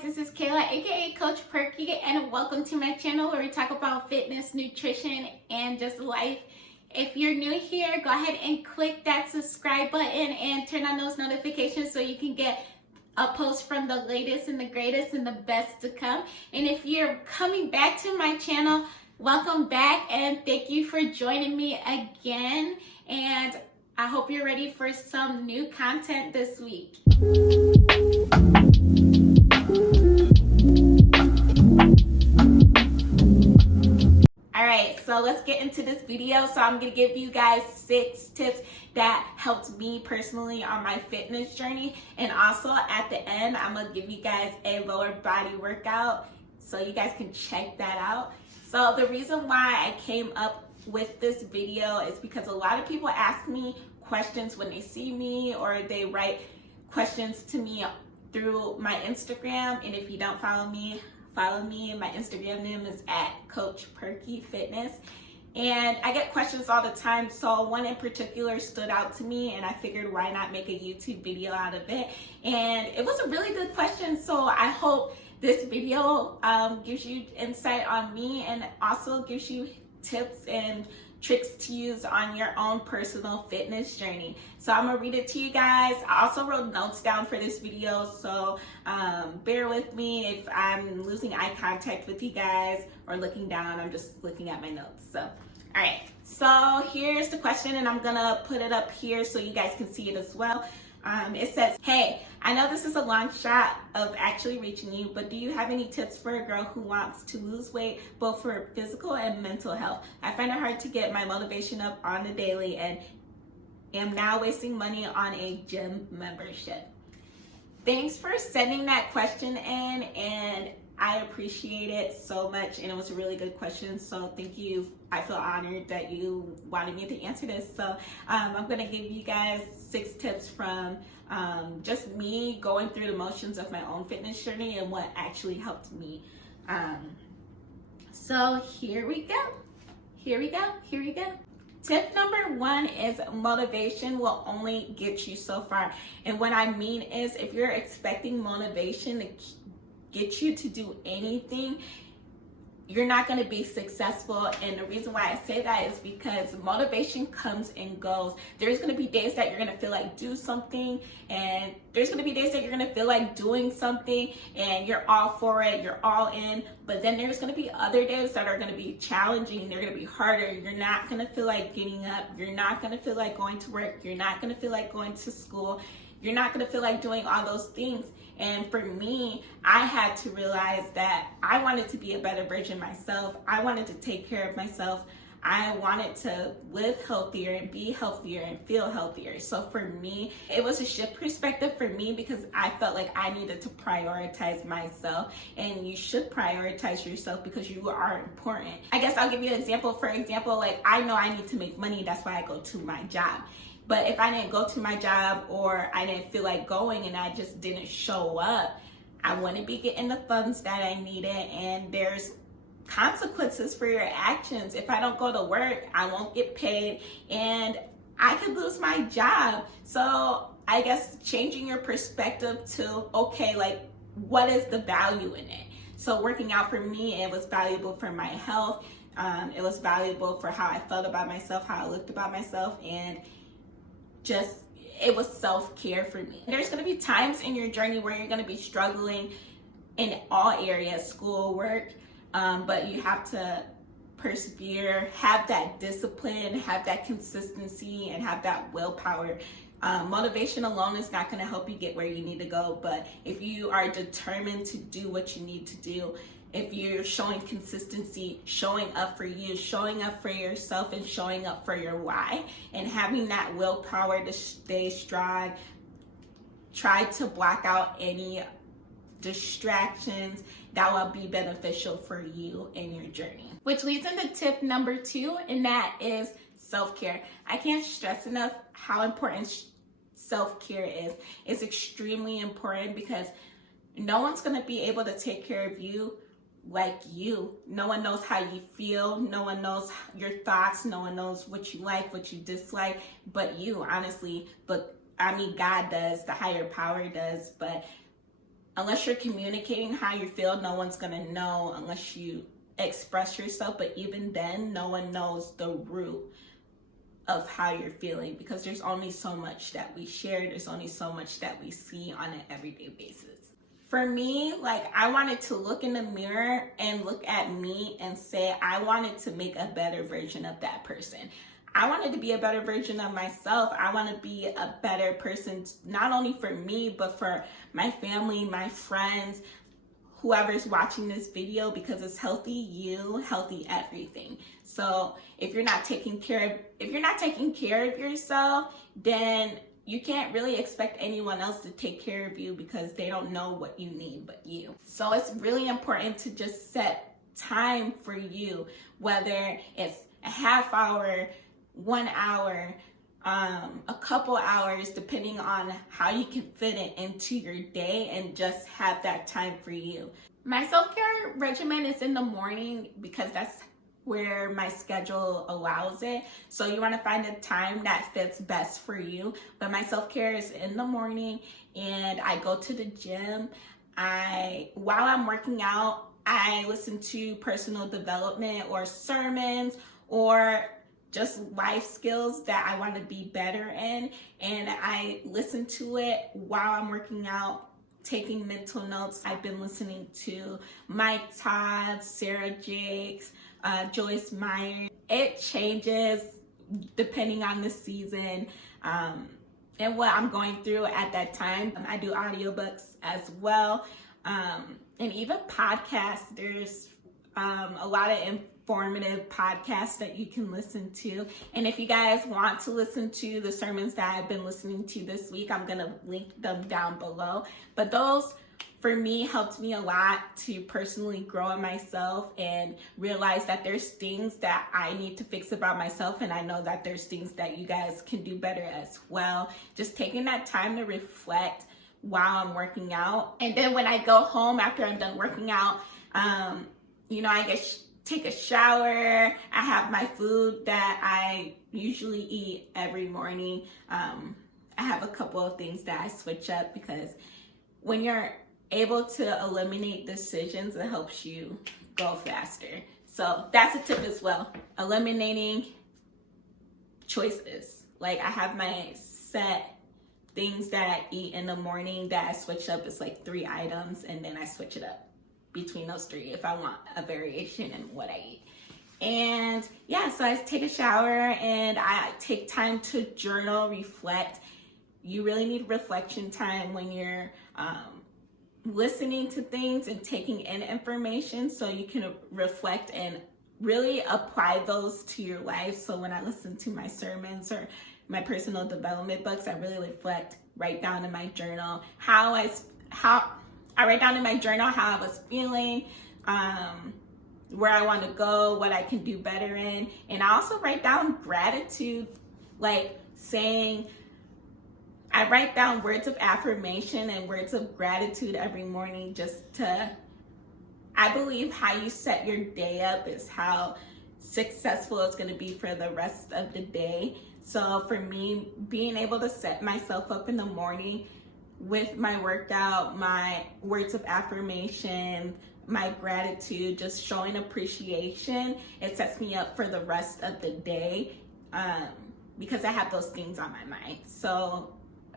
guys, this is Kayla, aka Coach Perky, and welcome to my channel where we talk about fitness, nutrition, and just life. If you're new here, go ahead and click that subscribe button and turn on those notifications so you can get a post from the latest and the greatest and the best to come. And if you're coming back to my channel, welcome back and thank you for joining me again. And I hope you're ready for some new content this week. Alright, so let's get into this video. So I'm going to give you guys 6 tips that helped me personally on my fitness journey. And also at the end, I'm going to give you guys a lower body workout so you guys can check that out. So the reason why I came up with this video is because a lot of people ask me questions when they see me, or they write questions to me through my Instagram. And if you don't follow me. My Instagram name is @CoachPerkyFitness. And I get questions all the time. So one in particular stood out to me, and I figured why not make a YouTube video out of it. And it was a really good question. So I hope this video gives you insight on me and also gives you tips and tricks to use on your own personal fitness journey. So I'm gonna read it to you guys. I also wrote notes down for this video, so bear with me if I'm losing eye contact with you guys or looking down. I'm just looking at my notes. So, all right. So here's the question, and I'm gonna put it up here so you guys can see it as well. It says, hey, I know this is a long shot of actually reaching you, but do you have any tips for a girl who wants to lose weight, both for physical and mental health? I find it hard to get my motivation up on the daily and am now wasting money on a gym membership. Thanks for sending that question in, and I appreciate it so much, and it was a really good question, so thank you. I feel honored that you wanted me to answer this. So I'm gonna give you guys 6 tips from just me going through the motions of my own fitness journey and what actually helped me. So here we go. Tip number 1 is motivation will only get you so far. And what I mean is, if you're expecting motivation to get you to do anything, you're not going to be successful. And the reason why I say that is because motivation comes and goes. There's going to be days that you're going to feel like do something, and there's going to be days that you're going to feel like doing something and you're all for it, you're all in. But then there's going to be other days that are going to be challenging, they're going to be harder. You're not going to feel like getting up, you're not going to feel like going to work, you're not going to feel like going to school, you're not going to feel like doing all those things. And for me, I had to realize that I wanted to be a better version of myself. I wanted to take care of myself. I wanted to live healthier and be healthier and feel healthier. So for me, it was a shift perspective for me because I felt like I needed to prioritize myself. And you should prioritize yourself because you are important. I guess I'll give you an example. For example, like I know I need to make money. That's why I go to my job. But if I didn't go to my job, or I didn't feel like going and I just didn't show up, I wouldn't be getting the funds that I needed. And there's consequences for your actions. If I don't go to work, I won't get paid and I could lose my job. So I guess changing your perspective to, okay, like what is the value in it? So working out for me, it was valuable for my health. It was valuable for how I felt about myself, how I looked about myself, and just it was self-care for me. There's going to be times in your journey where you're going to be struggling in all areas, school, work, but you have to persevere, have that discipline, have that consistency, and have that willpower. Motivation alone is not going to help you get where you need to go, but if you are determined to do what you need to do, if you're showing consistency, showing up for you, showing up for yourself, and showing up for your why, and having that willpower to stay strong, try to block out any distractions that will be beneficial for you in your journey. Which leads into tip number 2, and that is self-care. I can't stress enough how important self-care is. It's extremely important because no one's going to be able to take care of you like you. No one knows how you feel. No one knows your thoughts. No one knows what you like, what you dislike, but you, honestly. But I mean, God does, the higher power does. But unless you're communicating how you feel, no one's gonna know unless you express yourself. But even then, no one knows the root of how you're feeling, because there's only so much that we share. There's only so much that we see on an everyday basis. For me, like, I wanted to look in the mirror and look at me and say, I wanted to make a better version of that person. I wanted to be a better version of myself. I want to be a better person, not only for me, but for my family, my friends, whoever's watching this video, because it's healthy you, healthy everything. So if you're not taking care of yourself, then you can't really expect anyone else to take care of you, because they don't know what you need but you. So it's really important to just set time for you, whether it's a half hour, 1 hour, a couple hours, depending on how you can fit it into your day, and just have that time for you. My self-care regimen is in the morning because that's where my schedule allows it. So you want to find a time that fits best for you. But my self-care is in the morning, and I go to the gym. While I'm working out, I listen to personal development or sermons or just life skills that I want to be better in, and I listen to it while I'm working out, taking mental notes. I've been listening to Mike Todd, Sarah Jakes, Joyce Meyer. It changes depending on the season and what I'm going through at that time. I do audiobooks as well, and even podcasts. There's a lot of informative podcasts that you can listen to. And if you guys want to listen to the sermons that I've been listening to this week, I'm gonna link them down below. But those, for me, helped me a lot to personally grow in myself and realize that there's things that I need to fix about myself, and I know that there's things that you guys can do better as well. Just taking that time to reflect while I'm working out. And then when I go home after I'm done working out, I take a shower. I have my food that I usually eat every morning. I have a couple of things that I switch up, because when you're able to eliminate decisions, it helps you go faster. So that's a tip as well. Eliminating choices. Like, I have my set things that I eat in the morning that I switch up. It's like 3 items, and then I switch it up between those 3 if I want a variation in what I eat. And yeah, so I take a shower and I take time to journal, reflect. You really need reflection time when you're listening to things and taking in information, so you can reflect and really apply those to your life. So when I listen to my sermons or my personal development books, I really reflect, write down in my journal how I write down in my journal how I was feeling, where I want to go, what I can do better in. And I also write down gratitude, like I write down words of affirmation and words of gratitude every morning, I believe how you set your day up is how successful it's going to be for the rest of the day. So for me, being able to set myself up in the morning with my workout, my words of affirmation, my gratitude, just showing appreciation, it sets me up for the rest of the day, because I have those things on my mind. So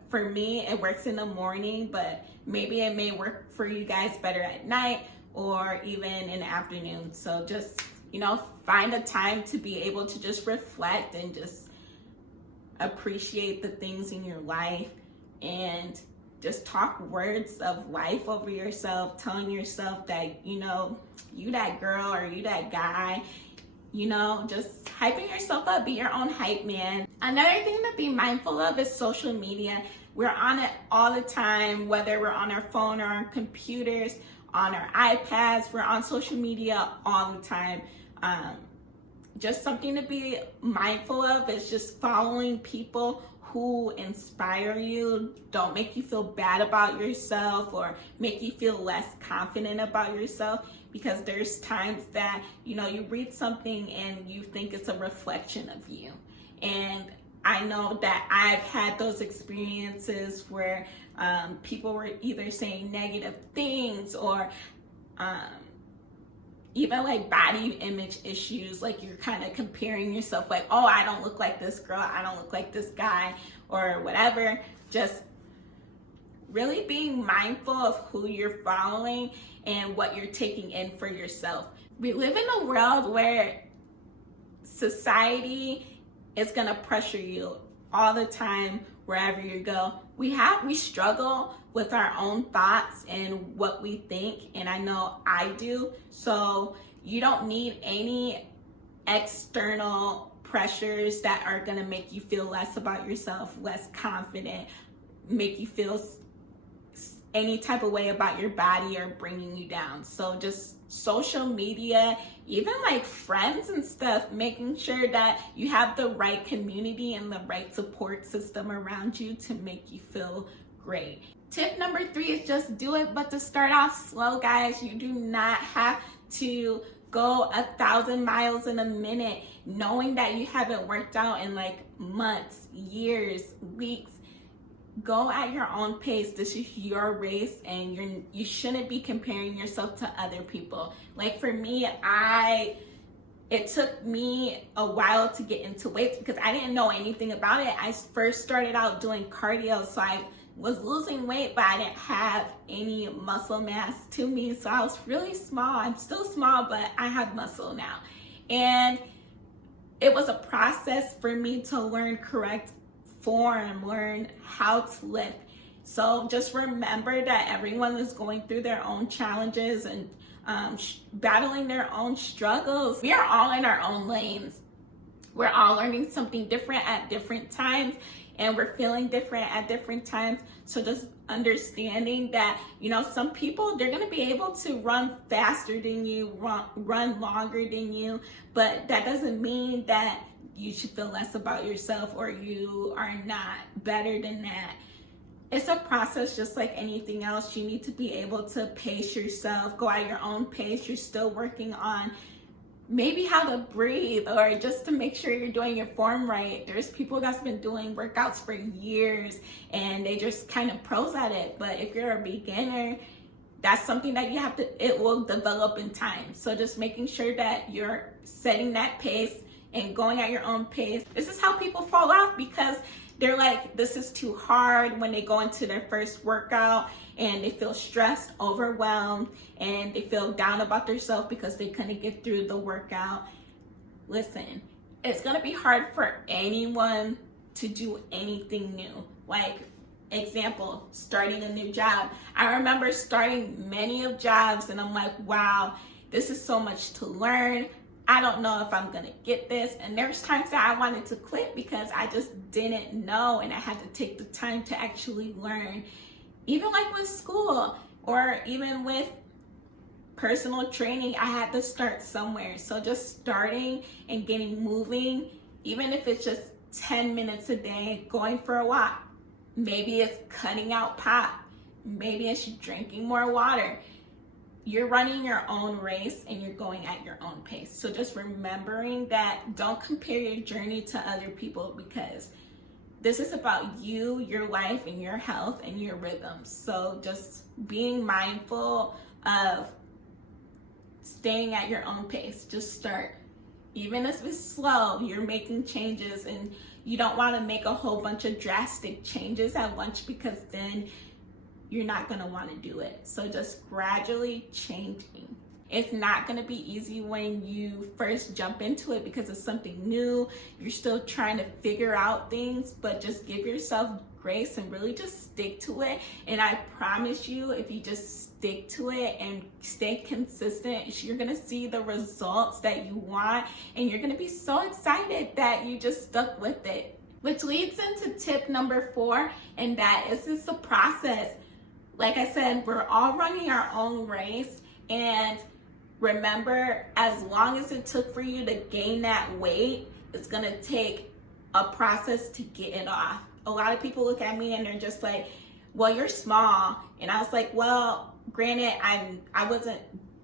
for me, it works in the morning, but maybe it may work for you guys better at night or even in the afternoon. So just, find a time to be able to just reflect and just appreciate the things in your life, and just talk words of life over yourself, telling yourself that, you that girl or you that guy, just hyping yourself up, be your own hype man. Another thing to be mindful of is social media. We're on it all the time, whether we're on our phone or our computers, on our iPads, we're on social media all the time. Just something to be mindful of is just following people who inspire you, don't make you feel bad about yourself or make you feel less confident about yourself, because there's times that, you read something and you think it's a reflection of you. And I know that I've had those experiences where people were either saying negative things or even like body image issues, like you're kind of comparing yourself like, oh, I don't look like this girl, I don't look like this guy, or whatever. Just really being mindful of who you're following and what you're taking in for yourself. We live in a world where society is gonna pressure you all the time wherever you go. We struggle with our own thoughts and what we think, and I know I do. So you don't need any external pressures that are gonna make you feel less about yourself, less confident, make you feel any type of way about your body or bringing you down. So just social media, even like friends and stuff, making sure that you have the right community and the right support system around you to make you feel great. Tip number 3 is just do it, but to start off slow, guys. You do not have to go 1,000 miles in a minute, knowing that you haven't worked out in like months, years, weeks. Go at your own pace. This is your race, and you shouldn't be comparing yourself to other people. Like for me, it took me a while to get into weights because I didn't know anything about it. I first started out doing cardio, so I was losing weight, but I didn't have any muscle mass to me. So I was really small. I'm still small, but I have muscle now. And it was a process for me to learn correct form, learn how to lift. So just remember that everyone is going through their own challenges and battling their own struggles. We are all in our own lanes. We're all learning something different at different times, and we're feeling different at different times. So just understanding that, some people, they're going to be able to run faster than you, run longer than you, but that doesn't mean that you should feel less about yourself or you are not better than that. It's a process just like anything else. You need to be able to pace yourself, go at your own pace. You're still working on maybe how to breathe or just to make sure you're doing your form right. There's people that's been doing workouts for years and they just kind of pros at it. But if you're a beginner, that's something that it will develop in time. So just making sure that you're setting that pace and going at your own pace. This is how people fall off because they're like, this is too hard when they go into their first workout and they feel stressed, overwhelmed, and they feel down about themselves because they couldn't get through the workout. Listen, it's gonna be hard for anyone to do anything new. Like, example, starting a new job. I remember starting many of jobs and I'm like, wow, this is so much to learn. I don't know if I'm gonna get this. And there's times that I wanted to quit because I just didn't know and I had to take the time to actually learn. Even like with school or even with personal training, I had to start somewhere. So just starting and getting moving, even if it's just 10 minutes a day, going for a walk. Maybe it's cutting out pop. Maybe it's drinking more water. You're running your own race and you're going at your own pace. So just remembering that, don't compare your journey to other people because this is about you, your life, and your health and your rhythms. So just being mindful of staying at your own pace. Just start. Even if it's slow, you're making changes and you don't want to make a whole bunch of drastic changes at once because then you're not going to want to do it. So just gradually changing. It's not going to be easy when you first jump into it because it's something new. You're still trying to figure out things, but just give yourself grace and really just stick to it. And I promise you, if you just stick to it and stay consistent, you're going to see the results that you want. And you're going to be so excited that you just stuck with it. Which leads into tip number 4, and that is it's a process. Like I said, we're all running our own race, and remember, as long as it took for you to gain that weight, it's gonna take a process to get it off. A lot of people look at me and they're just like, well, you're small. And I was like, well, granted, I wasn't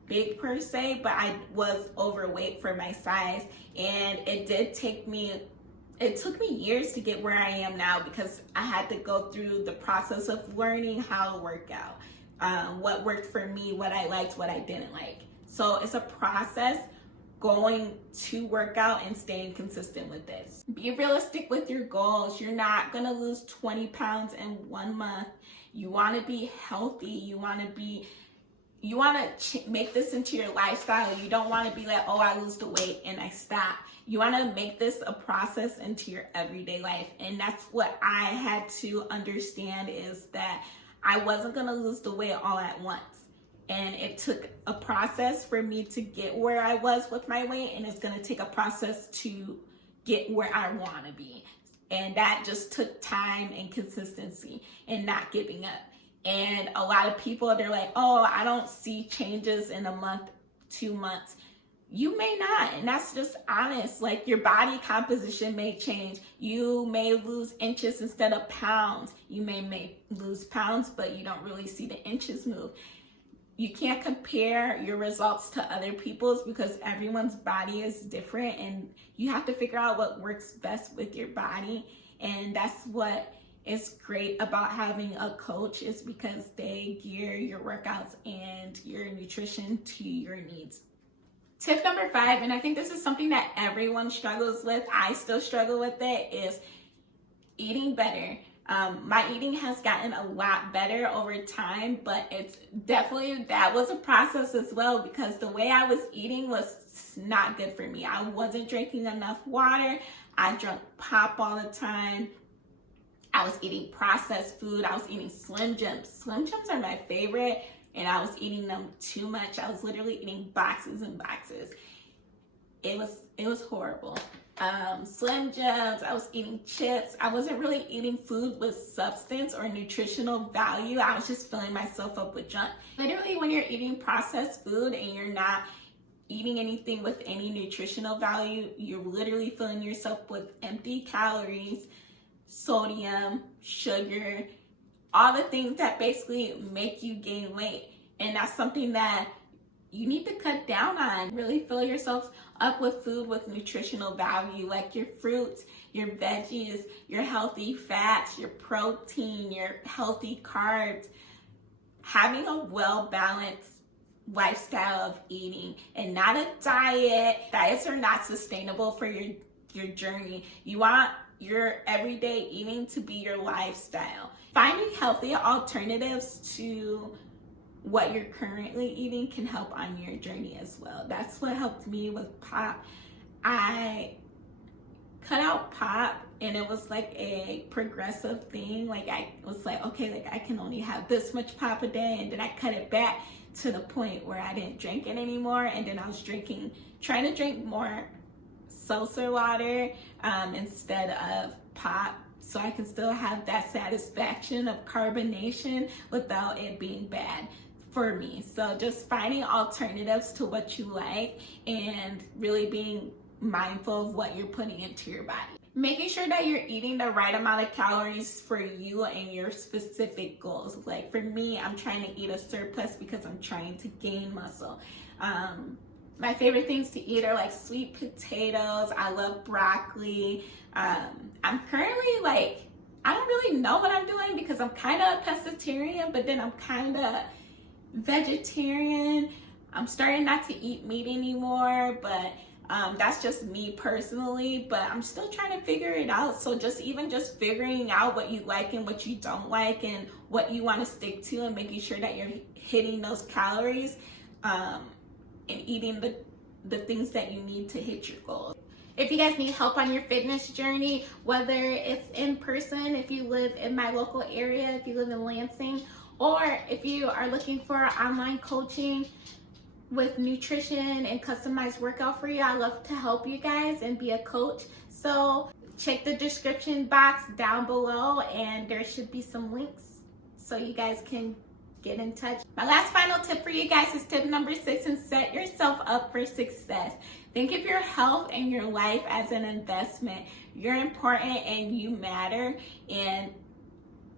big per se, but I was overweight for my size. And it did take me It took me years to get where I am now because I had to go through the process of learning how to work out, what worked for me, what I liked, what I didn't like. So it's a process going to work out and staying consistent with this. Be realistic with your goals. You're not gonna lose 20 pounds in 1 month. You wanna be healthy. You wanna make this into your lifestyle. You don't wanna be like, oh, I lose the weight and I stop. You wanna make this a process into your everyday life. And that's what I had to understand, is that I wasn't gonna lose the weight all at once. And it took a process for me to get where I was with my weight, and it's gonna take a process to get where I wanna be. And that just took time and consistency and not giving up. And a lot of people, they're like, oh, I don't see changes in a month, 2 months. You may not, and that's just honest. Like, your body composition may change. You may lose inches instead of pounds. You may lose pounds, but you don't really see the inches move. You can't compare your results to other people's because everyone's body is different, and you have to figure out what works best with your body. And that's what is great about having a coach, is because they gear your workouts and your nutrition to your needs. Tip number 5, and I think this is something that everyone struggles with, I still struggle with it, is eating better. My eating has gotten a lot better over time, but it's definitely, that was a process as well, because the way I was eating was not good for me. I wasn't drinking enough water. I drank pop all the time. I was eating processed food. I was eating Slim Jims. Slim Jims are my favorite, and I was eating them too much. I was literally eating boxes and boxes. It was horrible. Slim Jims, I was eating chips. I wasn't really eating food with substance or nutritional value. I was just filling myself up with junk. Literally, when you're eating processed food and you're not eating anything with any nutritional value, you're literally filling yourself with empty calories, sodium, sugar, all the things that basically make you gain weight. And that's something that you need to cut down on. Really fill yourself up with food with nutritional value, like your fruits, your veggies, your healthy fats, your protein, your healthy carbs. Having a well-balanced lifestyle of eating, and not a diet. Diets are not sustainable for your journey. You want your everyday eating to be your lifestyle. Finding healthy alternatives to what you're currently eating can help on your journey as well. That's what helped me with pop. I cut out pop, and it was like a progressive thing. Like, I was like, okay, like I can only have this much pop a day, and then I cut it back to the point where I didn't drink it anymore. And then I was trying to drink more seltzer water instead of pop, so I can still have that satisfaction of carbonation without it being bad for me. So just finding alternatives to what you like and really being mindful of what you're putting into your body. Making sure that you're eating the right amount of calories for you and your specific goals. Like for me, I'm trying to eat a surplus because I'm trying to gain muscle. My favorite things to eat are like sweet potatoes. I love broccoli. I'm currently like, I don't really know what I'm doing because I'm kind of a pescatarian, but then I'm kind of vegetarian. I'm starting not to eat meat anymore, but that's just me personally, but I'm still trying to figure it out. So just figuring out what you like and what you don't like and what you want to stick to, and making sure that you're hitting those calories and eating the things that you need to hit your goals. If you guys need help on your fitness journey, whether it's in person, if you live in my local area, if you live in Lansing, or if you are looking for online coaching with nutrition and customized workout for you, I love to help you guys and be a coach. So check the description box down below, and there should be some links so you guys can get in touch. My last final tip for you guys is tip number 6, and set yourself up for success. Think of your health and your life as an investment. You're important and you matter, and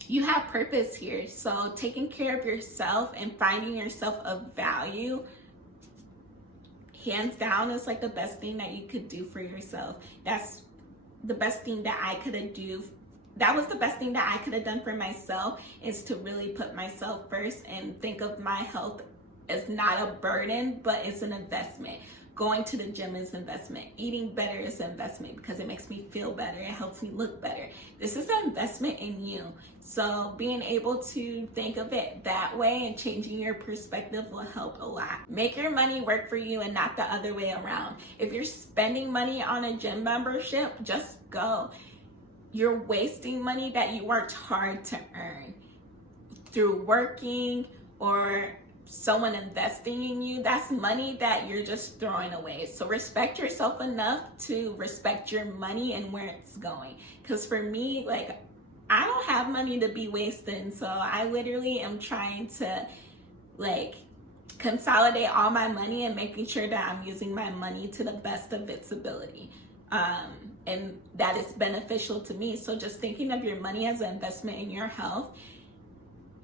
you have purpose here. So taking care of yourself and finding yourself of value, hands down, is like the best thing that you could do for yourself. That's the best thing that I could have do. That was the best thing that I could have done for myself, is to really put myself first and think of my health as not a burden, but it's an investment. Going to the gym is an investment. Eating better is an investment because it makes me feel better. It helps me look better. This is an investment in you. So being able to think of it that way and changing your perspective will help a lot. Make your money work for you and not the other way around. If you're spending money on a gym membership, just go. You're wasting money that you worked hard to earn through working or someone investing in you. That's money that you're just throwing away. So respect yourself enough to respect your money and where it's going. Because for me, like, I don't have money to be wasting. So I literally am trying to like consolidate all my money and making sure that I'm using my money to the best of its ability. And that is beneficial to me. So just thinking of your money as an investment in your health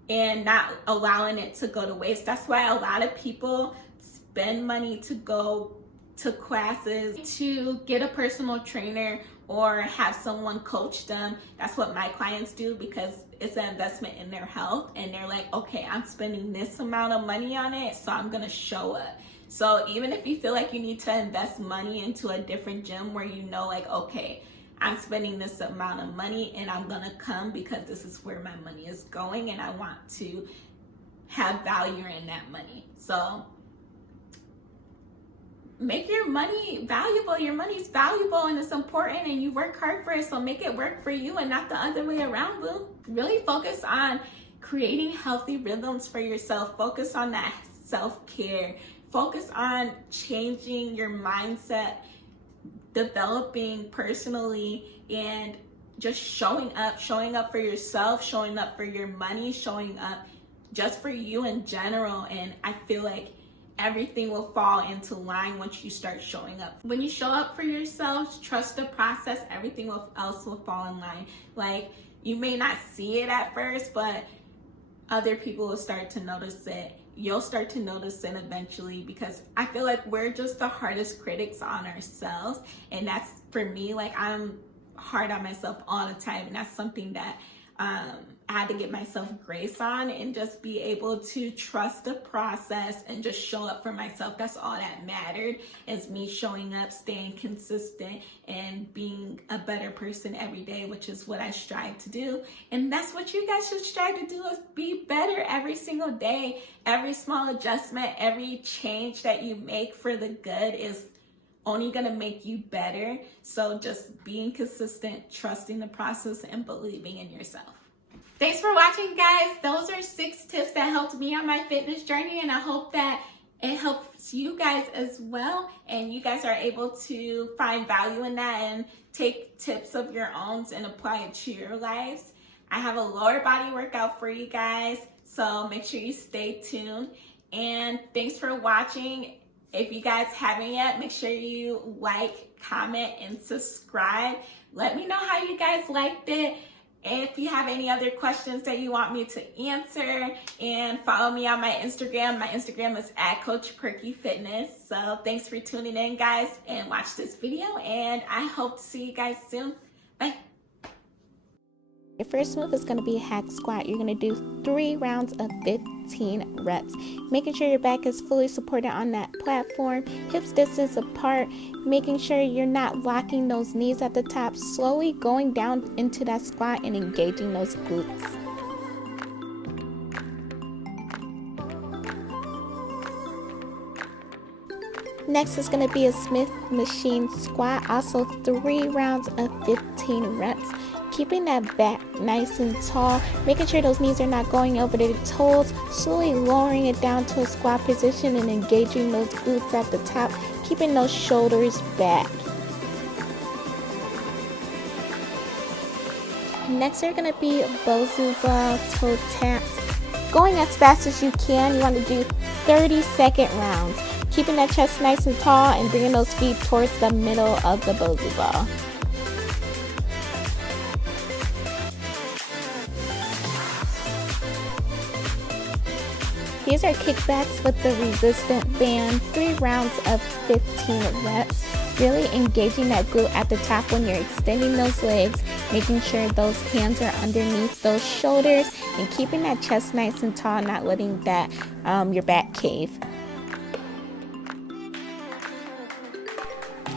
and not allowing it to go to waste. That's why a lot of people spend money to go to classes, to get a personal trainer or have someone coach them. That's what my clients do, because it's an investment in their health, and they're like, okay, I'm spending this amount of money on it, so I'm gonna show up. So even if you feel like you need to invest money into a different gym where you know, like, okay, I'm spending this amount of money and I'm gonna come because this is where my money is going and I want to have value in that money. So make your money valuable. Your money's valuable and it's important and you work hard for it, so make it work for you and not the other way around, boo. Really focus on creating healthy rhythms for yourself. Focus on that self-care. Focus on changing your mindset, developing personally, and just showing up for yourself, showing up for your money, showing up just for you in general. And I feel like everything will fall into line once you start showing up. When you show up for yourself, trust the process, everything else will fall in line. Like, you may not see it at first, but other people will start to notice it. You'll start to notice it eventually, because I feel like we're just the hardest critics on ourselves. And that's, for me, like, I'm hard on myself all the time. And that's something that I had to get myself grace on, and just be able to trust the process and just show up for myself. That's all that mattered, is me showing up, staying consistent, and being a better person every day, which is what I strive to do. And that's what you guys should strive to do, is be better every single day. Every small adjustment, every change that you make for the good is only gonna make you better. So just being consistent, trusting the process, and believing in yourself. Thanks for watching, guys. Those are 6 tips that helped me on my fitness journey, and I hope that it helps you guys as well, and you guys are able to find value in that and take tips of your own and apply it to your lives. I have a lower body workout for you guys, so make sure you stay tuned. And thanks for watching. If you guys haven't yet, make sure you like, comment, and subscribe. Let me know how you guys liked it. If you have any other questions that you want me to answer, and follow me on my Instagram. My Instagram is @CoachPerkyFitness. So thanks for tuning in, guys, and watch this video, and I hope to see you guys soon. Bye. Your first move is going to be a hack squat. You're going to do 3 rounds of 15 reps. Making sure your back is fully supported on that platform, hips distance apart, making sure you're not locking those knees at the top, slowly going down into that squat and engaging those glutes. Next is going to be a Smith machine squat, also 3 rounds of 15 reps. Keeping that back nice and tall, making sure those knees are not going over the toes, slowly lowering it down to a squat position and engaging those glutes at the top, keeping those shoulders back. Next are going to be Bosu ball toe taps. Going as fast as you can, you want to do 30-second rounds. Keeping that chest nice and tall and bringing those feet towards the middle of the Bosu ball. These are kickbacks with the resistant band, 3 rounds of 15 reps. Really engaging that glute at the top when you're extending those legs, making sure those hands are underneath those shoulders, and keeping that chest nice and tall, not letting that your back cave.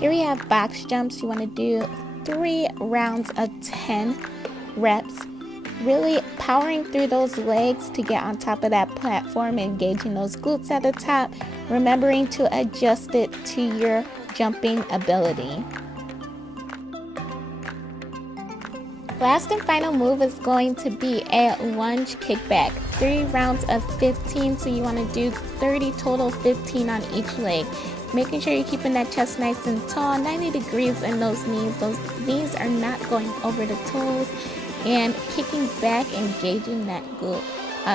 Here we have box jumps. You want to do 3 rounds of 10 reps. Really powering through those legs to get on top of that platform, engaging those glutes at the top, remembering to adjust it to your jumping ability. Last and final move is going to be a lunge kickback. 3 rounds of 15, so you want to do 30 total, 15 on each leg. Making sure you're keeping that chest nice and tall, 90 degrees in those knees. Those knees are not going over the toes. And kicking back, engaging that glute.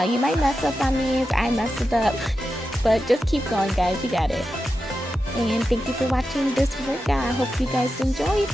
You might mess up on these. I messed it up. But just keep going, guys. You got it. And thank you for watching this workout. I hope you guys enjoyed.